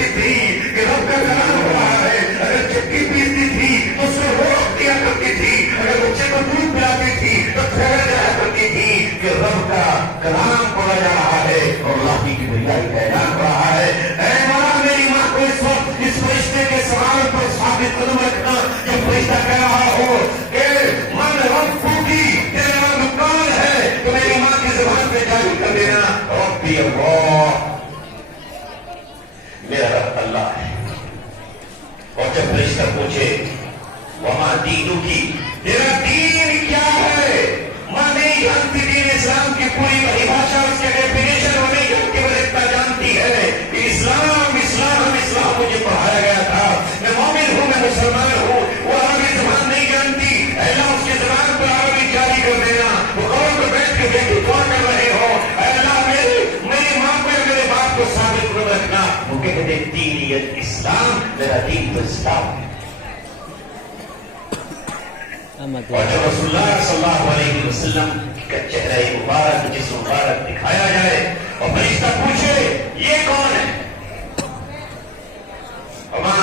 کرتی تھی کہ رب کا کلام ہو رہا ہے. اگر چکی پیستی تھی تو اس میں وہ دیا کرتی تھی. اگر بچے کو دودھ پلاتی تھی تو کھولا جایا کرتی تھی کہ رب کا کلام پڑھا جا رہا ہے اور اللہ کی بھلائی کا اعلان ہو رہا ہے. اے مولا میری ماں کو اس وقت اس فرشتے کے سوال پر ثابت قدم رکھنا. جب فرشتہ کہہ رہا ہو کہ من رب کی تیرا رب کون ہے تو میری ماں کی زبان پہ جاری کر دینا ربی اللہ، میرا رب اللہ ہے. اور جب فرشتہ پوچھے وہاں دینوں کی تیرا دین کیا ہے، ماں نہیں جانتی دین اسلام کی پوری پریبھاشا اس کے ڈیفینیشن وہ نہیں جانتی، وہ اتنا جانتی ہے کہ اسلام اسلام اسلام مجھے پڑھایا گیا تھا، میں مومن ہوں میں مسلمان ہوں. وہ عربی زبان نہیں جانتی، اللہ اس کی زبان پر عربی جاری کر دینا. وہ قبر پر بیٹھ کے دیکھو کون کر رہے ہو، اللہ میری ماں کو یا میرے باپ کو ثابت کر رکھنا. وہ کہتے ہیں دینیت اسلام، میرا دین تو اسلام ہے. اور جو رسول اللہ صلی اللہ علیہ وسلم کا چہرہ مبارک جسم مبارک دکھایا جائے اور فرشتہ پوچھے یہ کون ہے، وما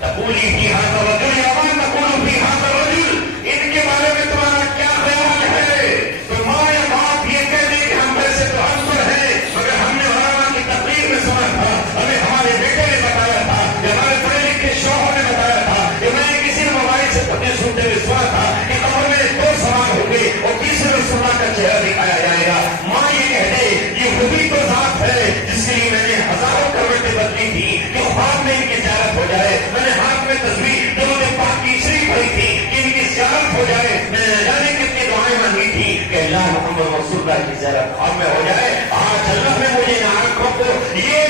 تقول فی ھذا الرجل یا ما تقول فی ھذا الرجل، ان کے بارے میں تمہارا کیا خیال ہے. تو ماں یا باپ یہ کہہ دیں کہ ہم ویسے تو انپڑھ ہیں مگر ہم نے علماء کی تقریر میں سنا تھا، ہمیں ہمارے بیٹے نے بتایا تھا کہ ہمارے پڑھے لکھے شوہر نے بتایا تھا کہ میں نے کسی نے موبائل سے پڑھنے سنتے ہوئے سنا تھا کہ قبر میں دو سوال ہوں گے اور تیسرے رسول اللہ کا چہرہ دکھایا جائے گا. ماں یہ کہہ دے یہ وہی تو ذات ہے جس کے لیے میں نے ہزاروں کروٹیں بدلی تھی کہ بعد میں ان کی زیارت ہو جائے. میں نے ہاتھ میں تصویر دونوں نے پاک کی شریف پڑھی تھی کہ ان کی زیارت ہو جائے. میں نے جانے کتنی دعائیں مانگی تھی کہ اللہ محمد رسول اللہ کی زیارت ہم میں ہو جائے. آج اللہ نے مجھے ان آنکھوں کو یہ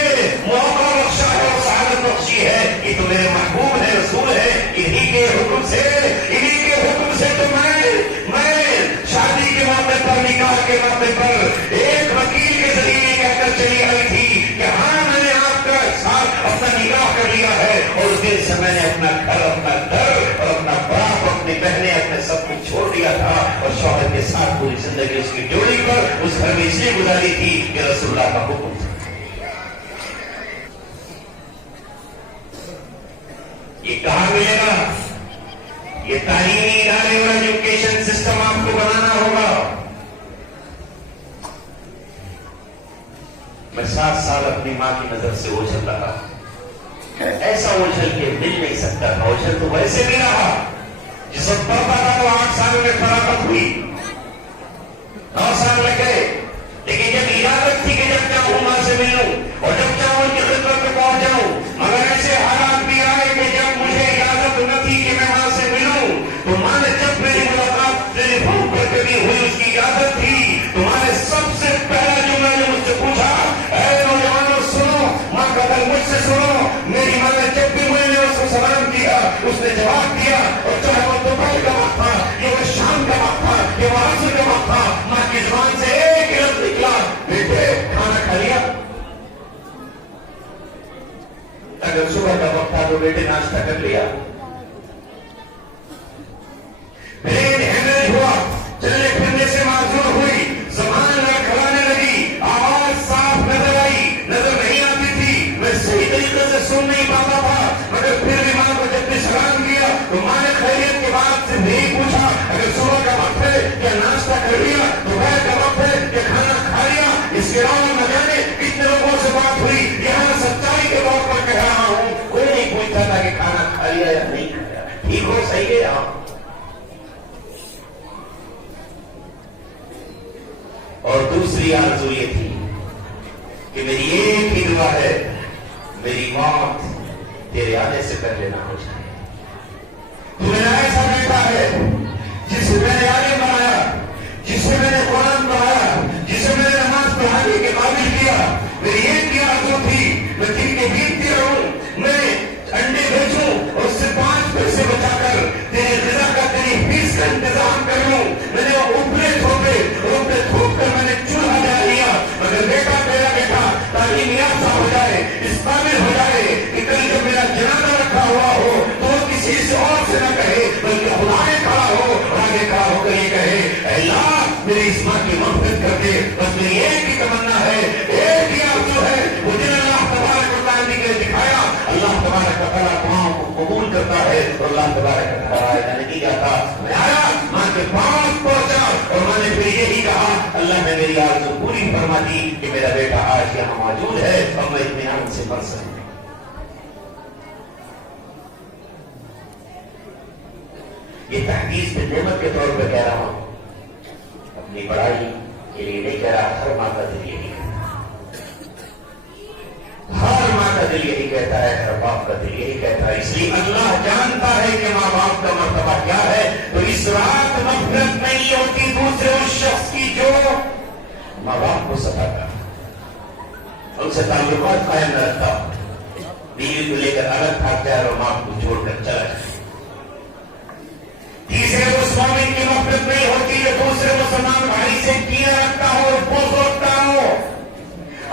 موقع بخشا ہے اور سعادت بخشی ہے کہ تو میرے محبوب ہے رسول ہے. انہی کے حکم سے تو میں شادی کے موقع پر نکاح کے موقع پر ایک وکیل کے ذریعے کہہ کر چلی آئی تھی کہ ہاں میں نے آپ کا ساتھ اپنا نکاح کر لیا ہے. اور اس دن سے میں نے اپنا گھر اپنا گھر اور اپنا باپ اپنی بہنیں اپنے سب کچھ چھوڑ دیا تھا اور شوہر کے ساتھ پوری زندگی اس کی ڈیوٹی پر اس گھر میں اس لیے گزاری تھی کہ رسول اللہ کا حکم تھا. یہ کہاں ملے گا؟ یہ تعلیمی ادارے اور ایجوکیشن سسٹم آپ کو بنانا ہوگا. میں 7 سال اپنی ماں کی نظر سے اوجھل رہا، ایسا اوجھل کے مل نہیں سکتا تھا. اوجھل تو ویسے بھی رہا جس وقت پڑھتا تھا تو 8 سال میں فراغت ہوئی، 9 سال لگ گئے. لیکن جب اجازت تھی کہ جب چاہوں ماں سے ملوں اور جب چاہوں ان کی خدمت میں پہنچ جاؤں، مگر ایسے حالات بھی آئے کہ جب مجھے اجازت نہ تھی کہ میں ماں سے ملوں تو ماں نے جب میری ملاقات ٹیلی فون پر کبھی ہوئی اس کی اجازت تھی تو ماں نے سب سے پہلا جملہ جو مجھ سے پوچھا، اے نوجوانوں سنو، ماں کا دل مجھ سے سنو. میری ماں نے جب بھی میں نے اس کو سلام کیا اس نے جواب دیا، اور چاہے وہ دوپہر کا وقت تھا یہ وہ شام کا وقت تھا یہ وہ عصر کا وقت تھا، ماں کی زبان سے ایک لفظ نکلا، بیٹے کھانا کھا لیا؟ اگر صبح کا وقت تھا تو بیٹے ناشتہ کر لیا؟ برین ہیمریج ہوا، چلنے پھرنے سے معذور ہوئی، زبان لڑکھڑانے لگی، آواز صاف نظر آئی، نظر نہیں آتی تھی، میں صحیح طریقے سے سن نہیں پاتا تھا، مگر پھر بھی ماں کو جب بھی سلام کیا تو ماں نے خیریت کے بعد سے نہیں پوچھا اگر صبح کا وقت ہے کیا ناشتہ کر لیا، دوپہر کا وقت ہے کیا کھانا کھا لیا. اس کے علاوہ نہ جانے کتنے لوگوں سے بات ہوئی، یہاں سچائی کے طور پر کہہ رہا ہوں کوئی نہیں پوچھتا تھا کہ کھانا کھا لیا یا نہیں کھایا، ٹھیک ہو صحیح ہے. اور دوسری آرزو یہ تھی کہ میری ایک ہی دعا ہے، میری موت تیرے آنے سے پہلے نہ ہو جائے. تو میرا ایسا بیٹا ہے جسے میں نے عالم بنایا، جسے میں نے قرآن پڑھایا، جسے میں نے نماز پڑھانے کے قابل کیا. میری ایک ہی آرزو تھی میں دن کے بیتتی رہوں، میں انڈے بیچوں اور اس سے 5 پیسے بچا کر تیری غذا کا تیری فیس کا انتظام کر لوں. میں نے اوپرے تھوپ کر میں نے چولہا جلا لیا، مگر بیٹا میرا بیٹا تعلیم یافتہ ہو جائے، اس قابل ہو جائے کہ کل جب میرا جنازہ رکھا ہوا ہو تو وہ کسی سے اور سے نہ کہے بلکہ خدا نے کھڑا ہو اور آگے کھڑا ہو کر یہ کہے، اے اللہ میری اس ماں کی مغفرت کر دے. بس میری ایک ہی تمنا ہے، ایک ہی آرزو ہے، وہ دن اللہ تبارک و تعالیٰ ہے تو اللہ تبارک و تعالیٰ نے نہیں جاتا، میں آیا ماں کے پاس پہنچا اور میں نے پھر یہی کہا اللہ نے میری آرزو پوری فرما دی کہ میرا بیٹا آج یہاں موجود ہے اور میں اطمینان سے مر سکوں۔ یہ تحدیث میں نعمت کے طور پہ کہہ رہا ہوں، اپنی بڑائی کے لیے نہیں کہہ رہا، ہر ماں کا دل یہی کہتا ہے، ہر ماں کا دل یہی کہتا ہے، ہر باپ کا دل یہی کہتا ہے۔ اس لیے اللہ جانتا ہے کہ ماں باپ کا مرتبہ کیا ہے، تو اس رات نفرت نہیں ہوتی دوسرے اس شخص کی جو ماں باپ کو ستاتا ہے، ان سے تعلقات قائم نہ رکھتا، بیوی کو لے کر الگ بھاگ جائے اور ماں کو چھوڑ کر چلا جائے۔ تیسرے اس مومن کی نفرت نہیں ہوتی جو دوسرے مسلمان بھائی سے کینہ رکھتا ہو اور بغض رکھتا ہو۔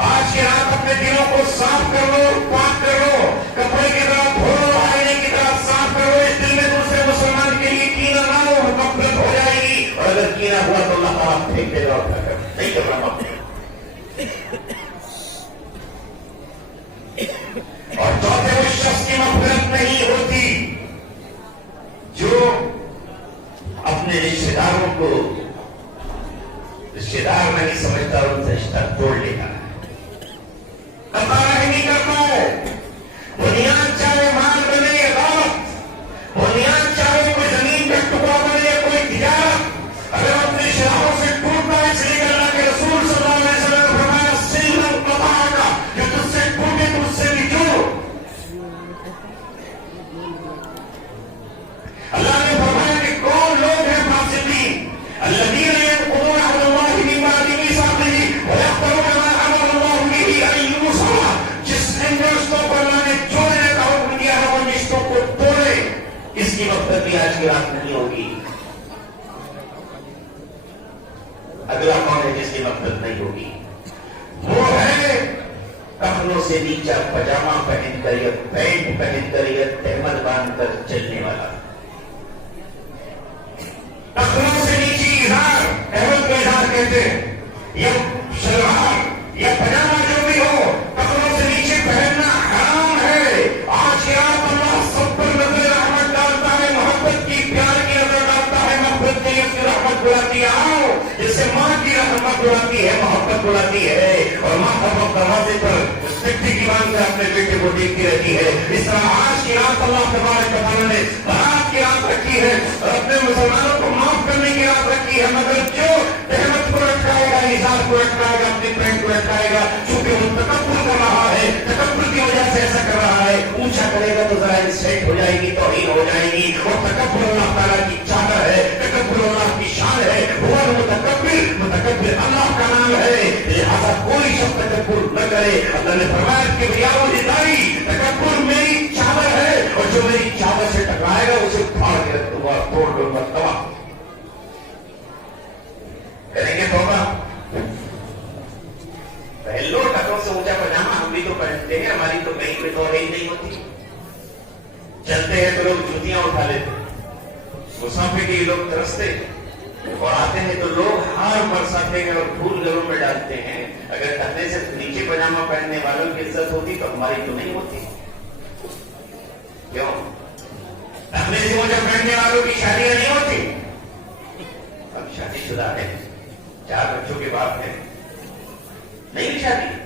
آج کی رات اپنے دلوں کو صاف کر لو، پاک کر لو، کپڑے کی طرح دھو لو، آئینے کی طرح صاف کر لو، اس دل میں دوسرے مسلمان کے لیے کینہ نہ ہو، نفرت ہو جائے گی، اور اگر کینہ ہوا تو اللہ تعالیٰ پھینک دے گا اٹھا کر، نہیں کرنا مت۔ اور چوتھے اس شخص کی نفرت نہیں ہوتی جو اپنے رشتے داروں کو رشتے دار نہیں سمجھتا اور ان سے رشتہ توڑ لیتا ہے، قطع رحمی کرتا ہے، بنیاد چاہے مال بنے یا دولت، بنیاد چاہے کوئی زمین کا ٹکڑا بنے یا کوئی تجارت، اگر اپنے شراہوں سے ٹوٹتا ہے، اس لیے اللہ کے رسول صلی اللہ علیہ وسلم نے فرمایا سلم قطع کا، جو تجھ سے ٹوٹے تو اس سے بھی جوڑ۔ اللہ نے فرمایا کہ کون لوگ ہیں فاسقین، الذین ينقضون عهد الله من بعد ميثاقه ويقطعون ما امر الله به ان يوصل، جس نے رشتوں کو اللہ نے جوڑنے کا حکم دیا ہے وہ رشتوں کو توڑے، اس کی مقصد بھی آج کی رات نہیں ہوگی۔ اگلا کون ہے جس کی مقصد نہیں ہوگی؟ وہ ہے ٹخنوں سے نیچا پجامہ پہن کر یا پینٹ پہن کر یا تہمت باندھ کر چلنے والا، ٹخنوں سے نیچی اظہار، احمد کو اظہار کہتے ہیں، یا شلوار یا پجامہ جو بھی ہو، ٹخنوں سے نیچے پہننا حرام ہے۔ آج کی رات اللہ سب پر نظر رحمت ڈالتا ہے، محبت کی پیار کی نظر ڈالتا ہے، محبت کی اس کی رحمت بلاتی ہے، آؤ، جس سے ماں کی رحمت بلاتی ہے، محبت بلاتی ہے، اور ماں باپ دروازے پر مٹی کی مانگ کر اپنے بیٹے کو دیکھتی رہتی ہے۔ اس طرح آج کی رات اللہ تبارک و تعالیٰ نے رات کی رات رکھی ہے اور اپنے مسلمانوں کو معاف کرنے کی رات رکھی ہے، مگر جو رحمت کو رکھائے گا، نثار کو رکھائے گا، اپنی پینٹ کو رکھائے گا، چونکہ وہ تکبر کر رہا ہے، تکبر کی وجہ سے ایسا کر رہا ہے، اونچا کرے گا تو ذرا انسلٹ ہو جائے گی، توہین ہو جائے گی، اور تکبر اللہ تعالیٰ کی چادر ہے، تکبر اللہ کی شان ہے، وہ متکبر، متکبر اللہ کا نام ہے، لہذا کوئی شخص تکبر نہ کرے۔ اللہ نے فرمایا کہ تکبر میری چادر ہے، اور جو میری چادر سے ٹکرائے گا اسے پھاڑ کے رکھ دوں گا، توڑ دوں گا، تباہ کریں گے۔ توبہ پہلو ٹکوں سے اونچا پجامہ ہم بھی تو پہنتے ہیں، ہماری تو کہیں پہ تو ہی نہیں ہوتی، چلتے ہیں تو لوگ جوتیاں اٹھا لیتے، مسافر کے لوگ ترستے، اور آتے ہیں تو لوگ ہار برساتے ہیں اور پھول گھروں میں ڈالتے ہیں۔ اگر ٹکنے سے نیچے پجامہ پہننے والوں کی عزت ہوتی تو ہماری تو نہیں ہوتی، کیوں؟ ٹکنے سے اونچا پہننے والوں کی شادیاں نہیں ہوتی، اب شادی شدہ ہے، 4 بچوں کے باپ ہیں، نہیں شادی،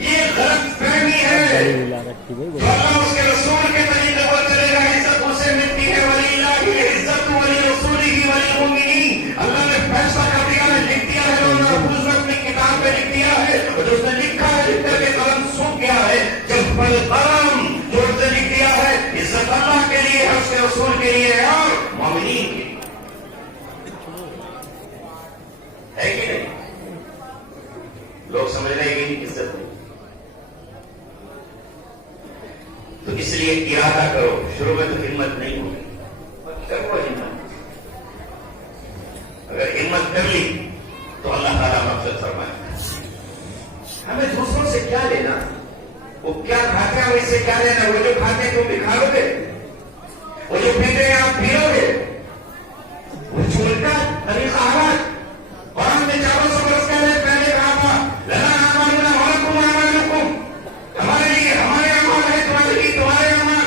یہ غلط فہمی ہے۔ اللہ اس کے رسول کے طریقے پر چلے گا، عزت اسے ملتی ہے، ولی اللہ کی عزت ولی رسولی کی ولی المؤمنین۔ اللہ نے فیصلہ کر دیا ہے، لکھ دیا ہے، اور محفوظ نے اپنی کتاب میں لکھ دیا ہے، اور جو اس نے لکھا ہے لکھ کر کے قلم سوکھ گیا ہے، جب قلم جو اس نے لکھ دیا ہے، عزت اللہ کے لیے ہے، اس کے رسول کے لیے ہے اور مومنین کے لیے ہے کہ نہیں؟ لوگ سمجھ رہے ہیں کہ عزت نہیں، تو اس لیے ارادہ کرو، شروع میں تو ہمت نہیں ہوگی، کرو ہمت، اگر ہمت کر لی تو اللہ تعالیٰ مقصد فرمائے۔ ہمیں دوسروں سے کیا لینا، وہ کیا کھاتے ہیں اس سے کیا لینا، وہ جو کھاتے ہیں تم بھی کھا لو گے، وہ جو پیتے ہیں آپ پی لو گے، وہ چھوٹا طریقہ آواز قرآن میں 400 برس پہلے کہا تھا، لنا اعمالنا ولکم اعمالکم، ہمارے لیے ہمارے اعمال ہے، تمہارے لیے تمہارے اعمال،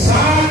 7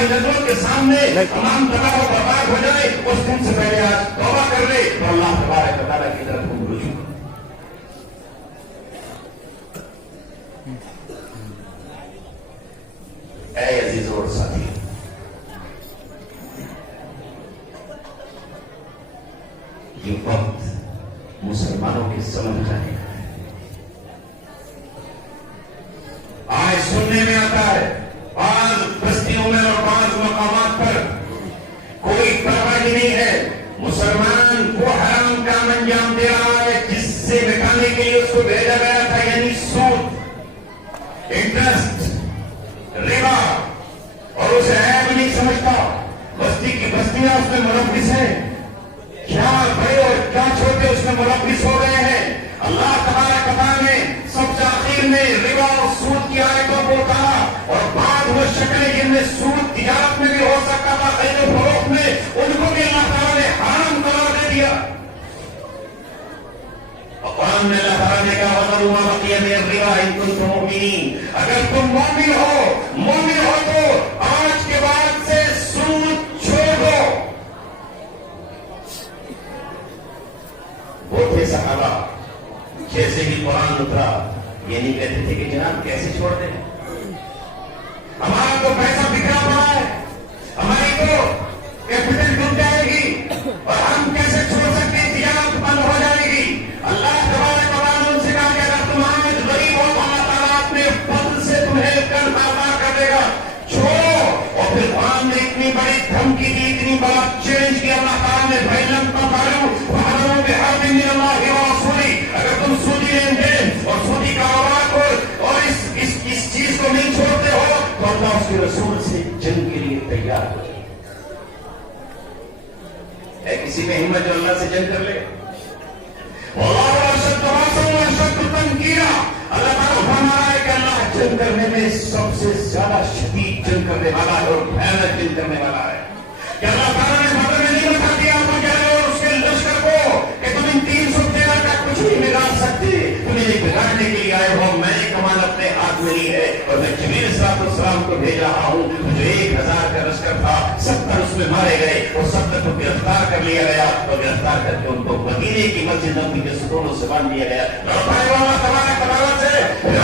ہماری نظروں کے سامنے تمام تباہ و برباد ہو جائے، اس دن سے پہلے آج توبہ کر لے تو اللہ تبارک و تعالیٰ کی طرف تم رجوع کرو۔ اے عزیزوں اور ساتھی، یہ وقت مسلمانوں کی سمجھ جانے کا ہے۔ آج سننے میں آتا ہے بعض بستیوں میں اور بعض مقامات پر کوئی پرواہ نہیں ہے، مسلمان وہ حرام کام انجام دے رہا ہے جس سے مٹانے کے لیے اس کو بھیجا گیا تھا، یعنی سود، انٹرسٹ، ربا، اور اسے عیب نہیں سمجھتا۔ بستی کی بستیاں اس میں ملوث ہیں، کیا بڑے اور کیا چھوٹے اس میں ملوث ہو گئے ہیں۔ اللہ تبارک و تعالیٰ نے سب سے آخر میں ربا اور سود کی آیتوں کو کہا، اور بعد وہ شکلیں جن میں سود تجارت میں بھی ہو سکتا تھا، خرید و فروخت میں، ان کو بھی اللہ تعالیٰ نے حرام قرار دے دیا۔ قرآن میں اللہ تعالیٰ نے کہا وَذَرُوا مَا بَقِيَ مِنَ الرِّبَا إِن كُنتُم مُؤْمِنِينَ، اگر تم مومن ہو تو آج کے بعد سے سود چھوڑ دو۔ وہ تھے صحابہ، جیسے ہی قرآن اترا یہ نہیں کہتے تھے کہ جناب کیسے چھوڑ دیں، ہمارا تو پیسہ بکھرا پڑا ہے، ہماری تو کیپٹل ڈوب جائے گی، اور ہم کیسے چھوڑ سکتے ہیں، تجارت بند ہو جائے گی۔ اللہ تبارک و تعالیٰ نے ان سے کہا کہ اگر تم آج غریب ہو تو اللہ تعالیٰ اپنے فضل سے تمہیں قرض عطا کر دے گا، چھوڑو۔ اور پھر قرآن نے اتنی بڑی دھمکی دی، اتنی بڑا چیلنج کیا اللہ تعالیٰ نے، بھائی اگر تم سودی لین دین اور سودی کاروبار کو اور اس چیز کو نہیں چھوڑتے ہو تو اللہ اس کے رسول سے جنگ کے لیے تیار ہو جائے۔ ہے کسی میں ہمت جو اللہ سے جنگ کر لے؟ اللہ تعالیٰ فرما رہا ہے کہ اللہ جنگ کرنے میں سب سے زیادہ شدید جنگ کرنے والا ہے اور بھیانک جنگ کرنے والا ہے۔ کہ اللہ تعالیٰ نے بدر میں نہیں بتا دیا آپ اور اس کے لشکر کو کہ تم ان 313 کا کچھ نہیں بگاڑ سکتے، تمہیں بگاڑنے کے لیے آئے ہو، میں نے کمان اپنے ہاتھ میں لی ہے، اور میں جبریل صلی السلام کو بھیج رہا ہوں۔ جو 1000 کا لشکر تھا 70 اس میں مارے گئے، اور 70 کو گرفتار کر لیا گیا، اور گرفتار کر کے ان کو مدینے کی مسجد نبوی کے ستونوں سے باندھ دیا گیا۔ اللہ تبارک و تعالیٰ سے جو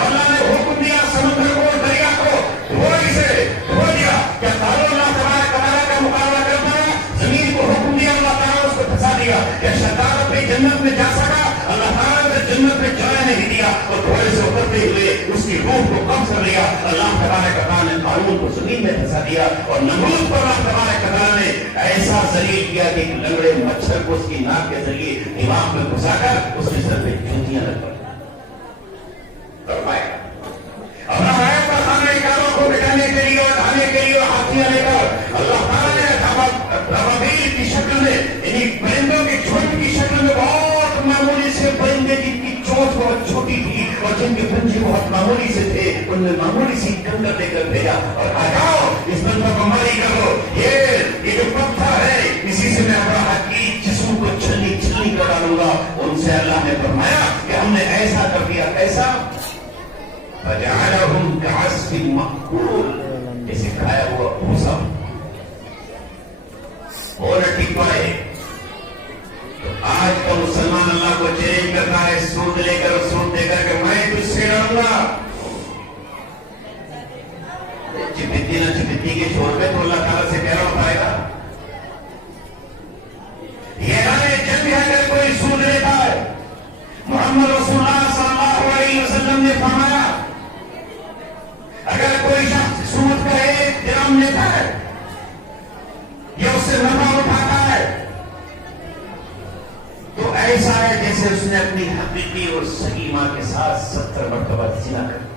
اللہ نے حکم دیا سمندر کو، دریا کو دھو دیا، کیا قارون اللہ تبارک و تعالیٰ کا مقابلہ کرتا ہے؟ زمین کو حکم دیا، اللہ تعالیٰ اس کو پھنسا دیا۔ کیا شیطان اپنی جنت میں جا سکا؟ اللہ تعالیٰ نے جنت میں جانے نہیں دیا، اور گھوڑے سے اترتے ہوئے اس کی روح کو قبض کر لیا۔ اللہ تبارک و تعالیٰ نے قارون کو زمین میں پھنسا دیا، اور نمرود کو اللہ تبارک و تعالیٰ نے ایسا ذلیل کیا کہ ایک لنگڑے مچھر کو اس کی ناک کے ذریعے دماغ میں گھسا کر اس کے سر پہ جوتیاں لگ پڑی۔ اپنا کاروں کو مٹانے کے لیے اور ڈھانے کے لیے ہاتھیاں لے کر اللہ تعالیٰ نے ابابیل کی شکل میں، یعنی پرندوں کی جھنڈ کی شکل میں، بہت معمولی سے پرندے جن کی چونچ بہت چھوٹی تھی اور جن کے پنجے بہت معمولی سے تھے، ان میں معمولی سی کنکر لے کر بھیجا، اور آ جاؤ اس بندوں کو ماری کرو، یہ جو پتھر ہے اسی سے میں اپنا کی جسم کو چھلنی کر ڈالوں گا۔ ان سے اللہ نے فرمایا کہ ہم نے ایسا کر دیا، کیسا؟ فَجَعَلَهُمْ كَعَصْفٍ مَأْكُولٍ، جیسے کھایا ہوا بھوسا اور ٹھیک پائے۔ آج تو مسلمان اللہ کو چیلنج کرتا ہے سود لے کر اور سود دے کر کہ میں تجھ سے ڈروں گا۔ چپتی نہ چپتی کے چھوڑ پہ تو اللہ تعالیٰ سے کہہ رہا پائے گا۔ یہ جنگ ہے اگر کوئی سود لیتا ہے۔ محمد رسول اللہ صلی اللہ علیہ وسلم نے فرمایا اگر کوئی شخص سود کا 1 درہم لیتا ہے یا اس سے نفع اٹھاتا ہے تو ایسا ہے جیسے اس نے اپنی حقیقی اور صحیح ماں کے ساتھ 70 مرتبہ زنا کر دیا۔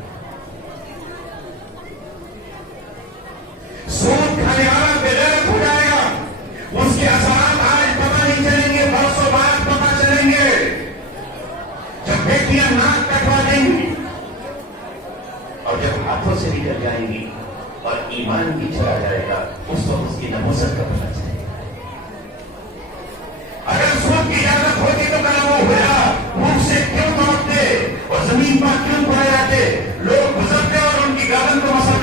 سود کھانے والا بغیرت ہو جائے گا، اس کے اثرات آج پتہ نہیں چلیں گے، برسوں بعد پتہ چلیں گے، جب بیٹیاں ناک کٹوا دیں گی اور جب ہاتھوں سے نکل جائیں گی اور ایمان بھی چلا جائے گا، اس وقت اس کی نبوست کا پتہ چلے گا۔ اگر سود کی اجازت ہوتی تو کہا وہ ہوا منہ سے کیوں توڑتے اور زمین پر کیوں پڑے رہتے؟ لوگ گزرتے اور ان کی گردن کو مسل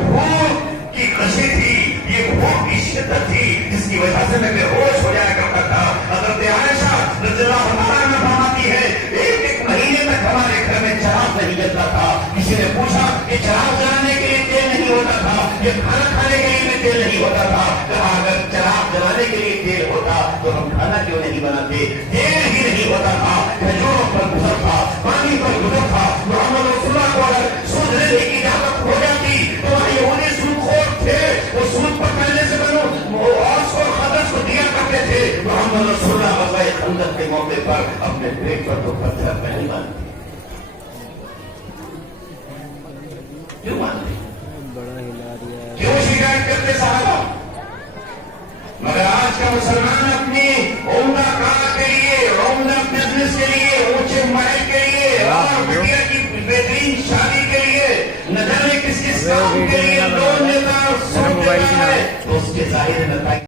بھوک کی غشی تھی، یہ بھوک کی شدت تھی جس کی وجہ سے میں بے ہوش ہو جایا کرتا تھا۔ حضرت عائشہ رضی اللہ عنہا فرماتی ہے ایک مہینے تک ہمارے گھر میں چراغ نہیں جلتا تھا۔ کسی نے پوچھا کہ چراغ جلانے کے لیے تیل نہیں ہوتا تھا، یہ کھانا کھانے کے لیے تیل نہیں ہوتا تھا؟ کہا اگر چراغ جلانے کے لیے تیل ہوتا تو ہم کھانا کیوں نہیں بناتے؟ تیل ہی نہیں ہوتا تھا، کھجوروں پر گزر تھا، پانی پر گزر تھا۔ محمد رسول اللہ کو اگر سود لینے کی اجازت ہو جاتی تو وہاں یہودی سود خور تھے، وہ سود پر پہلے سے بنو اوس اور خزرج کو دیا کرتے تھے۔ محمد رسول اللہ غزوہ خندق کے موقع پر اپنے پیٹ پر تو پتھر نہیں مانتے، کیوں مانتے؟ کیوں شکایت کرتے صحابہ؟ مگر آج کا مسلمان